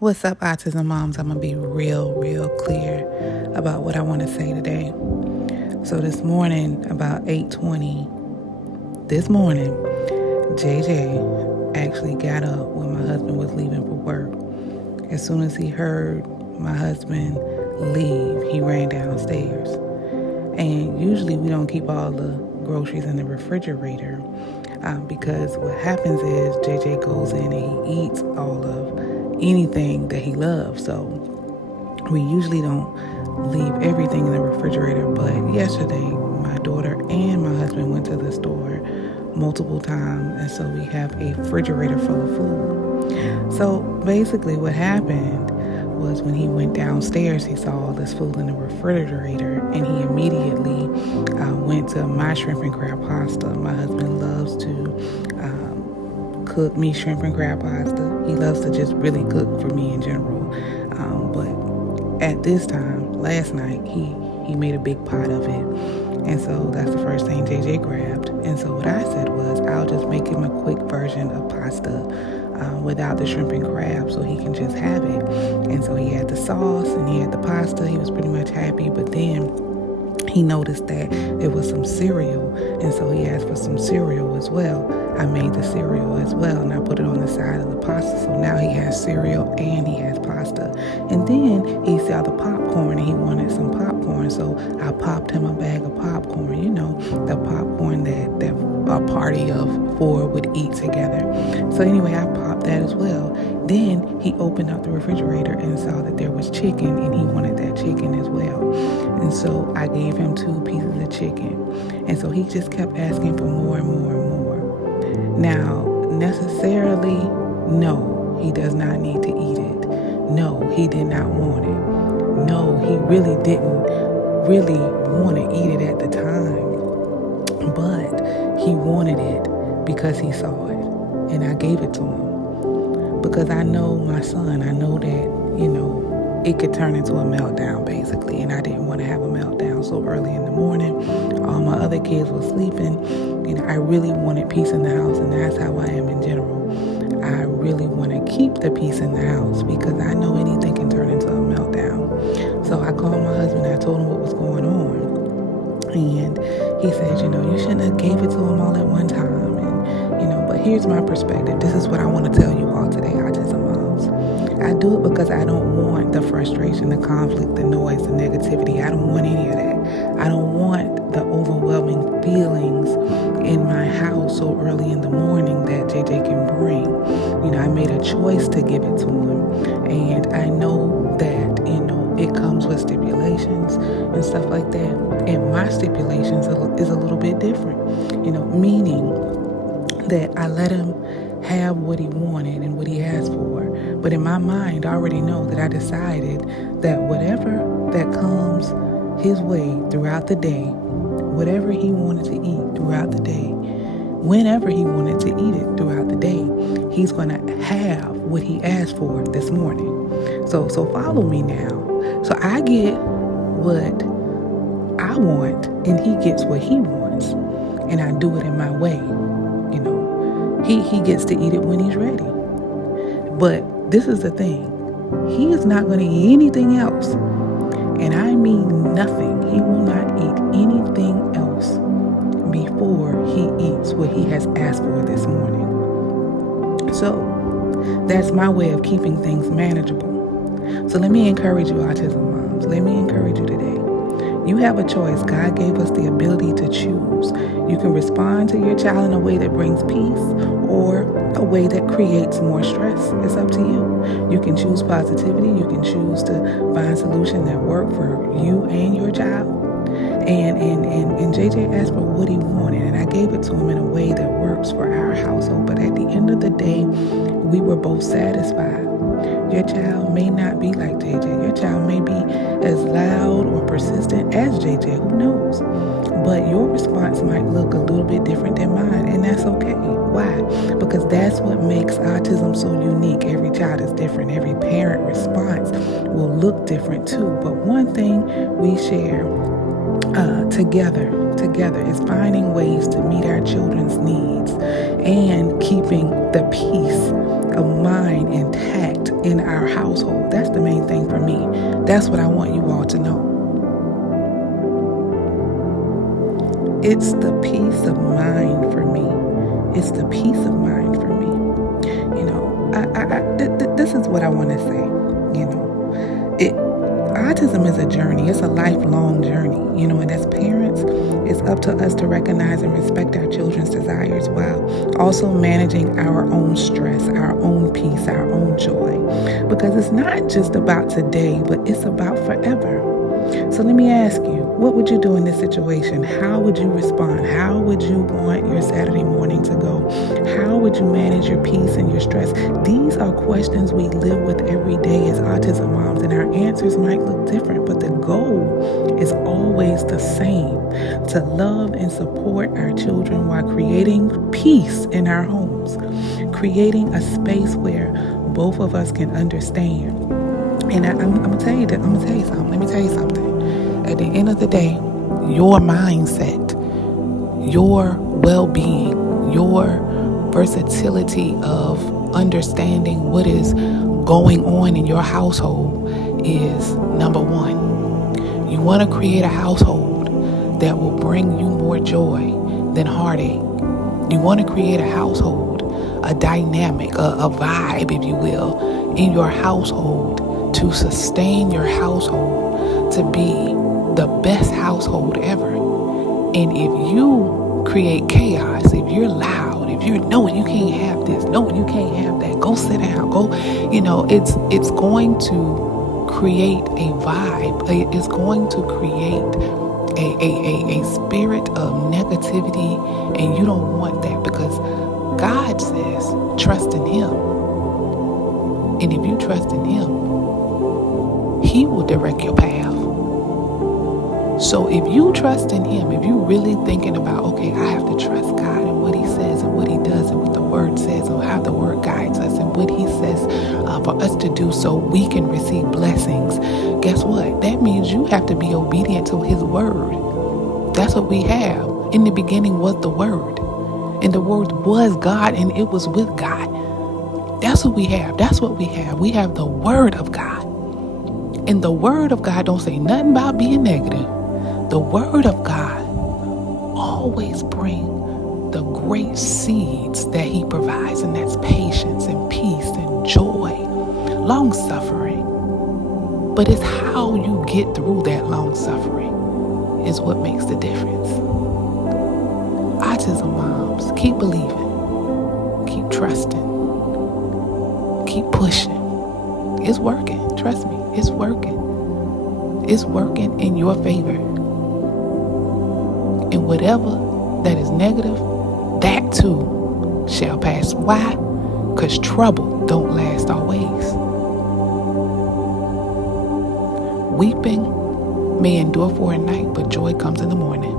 What's up, Autism Moms? I'm going to be real clear about what I want to say today. So this morning, about 8:20, this morning, JJ actually got up when my husband was leaving for work. As soon as he heard my husband leave, he ran downstairs. And usually we don't keep all the groceries in the refrigerator because what happens is JJ goes in and he eats all of anything that he loves. So we usually don't leave everything in the refrigerator. But yesterday, my daughter and my husband went to the store multiple times, and so we have a refrigerator full of food. So basically what happened was when he went downstairs, he saw all this food in the refrigerator, and he immediately went to my shrimp and crab pasta. My husband loves to cook me shrimp and crab pasta. He loves to just really cook for me in general. But at this time, last night, he made a big pot of it. And so that's the first thing JJ grabbed. And so what I said was, I'll just make him a quick version of pasta without the shrimp and crab so he can just have it. And so he had the sauce and he had the pasta. He was pretty much happy. But then he noticed that there was some cereal, and so he asked for some cereal as well. I made the cereal as well, and I put it on the side of the pasta. So now he has cereal and he has pasta. And then he saw the popcorn and he wanted some popcorn, so I popped him a bag of popcorn. You know, the popcorn that a party of 4 would eat together. So anyway, I popped that as well. Then he opened up the refrigerator and saw that there was chicken, and he wanted that chicken as well. And so I gave him 2 pieces of chicken. And so he just kept asking for more and more and more. Now, necessarily, no, he does not need to eat it. No, he did not want it. No, he really didn't want to eat it at the time. But he wanted it because he saw it. And I gave it to him. Because I know my son, I know that, it could turn into a meltdown, basically. And I didn't want to have a meltdown so early in the morning. All my other kids were sleeping. I really wanted peace in the house, and that's how I am in general. I really want to keep the peace in the house because I know anything can turn into a meltdown. So I called my husband and I told him what was going on. And he said, you shouldn't have gave it to him all at one time. And, but here's my perspective. This is what I want to tell you all today, Autism Moms. I do it because I don't want the frustration, the conflict, the noise, the negativity. I don't want any of that. I don't want the overwhelming feelings in my house so early in the morning that JJ can bring. I made a choice to give it to him. And I know that, it comes with stipulations and stuff like that. And my stipulations is a little bit different, meaning that I let him have what he wanted and what he asked for. But in my mind, I already know that I decided that whatever that comes his way throughout the day, whatever he wanted to eat throughout the day, whenever he wanted to eat it throughout the day, he's going to have what he asked for this morning. So follow me now. So I get what I want and he gets what he wants. And I do it in my way. He gets to eat it when he's ready. But this is the thing. He is not going to eat anything else. And I mean nothing. He will not eat anything else before he eats what he has asked for this morning. So that's my way of keeping things manageable. So let me encourage you, Autism Moms. Let me encourage you today. You have a choice. God gave us the ability to choose. You can respond to your child in a way that brings peace or a way that creates more stress. It's up to you. You can choose positivity. You can choose to find solutions that work for you and your child. And JJ asked for what he wanted, and I gave it to him in a way that works for our household. But at the end of the day, we were both satisfied. Your child may not be like JJ. Your child may be as loud or persistent as JJ. Who knows? But your response might look a little bit different than mine, and that's okay. Why? Because that's what makes autism so unique. Every child is different. Every parent response will look different too. But one thing we share together is finding ways to meet our children's needs and keeping the peace of mind intact in our household. That's the main thing for me. That's what I want you all to know. It's the peace of mind for me. It's the peace of mind for me. This is what I want to say. Autism is a journey. It's a lifelong journey. And as parents, it's up to us to recognize and respect our children's desires while also managing our own stress, our own peace, our own joy. Because it's not just about today, but it's about forever. So let me ask you, what would you do in this situation? How would you respond? How would you want your Saturday morning to go? How would you manage your peace and your stress? These are questions we live with every day as autism moms, and our answers might look different, but the goal is always the same: to love and support our children while creating peace in our homes, creating a space where both of us can understand. And I'm gonna tell you something. Let me tell you something. At the end of the day, your mindset, your well-being, your versatility of understanding what is going on in your household is number one. You want to create a household that will bring you more joy than heartache. You want to create a household, a dynamic, a vibe, if you will, in your household to sustain your household to be the best household ever. And if you create chaos, if you're loud, if you're, no, you can't have this, no, you can't have that, go sit down, go, it's going to create a vibe. It's going to create a spirit of negativity, and you don't want that, because God says trust in Him. And if you trust in Him, He will direct your path. So if you trust in Him, if you're really thinking about, okay, I have to trust God and what He says and what He does and what the Word says and how the Word guides us and what He says for us to do so we can receive blessings, guess what? That means you have to be obedient to His Word. That's what we have. In the beginning was the Word, and the Word was God, and it was with God. That's what we have. That's what we have. We have the Word of God. And the Word of God don't say nothing about being negative. The Word of God always bring the great seeds that He provides, and that's patience and peace and joy, long-suffering. But it's how you get through that long-suffering is what makes the difference. Autism moms, keep believing, keep trusting, keep pushing. It's working. Trust me, it's working. It's working in your favor. And whatever that is negative, that too shall pass. Why? Because trouble don't last always. Weeping may endure for a night, but joy comes in the morning.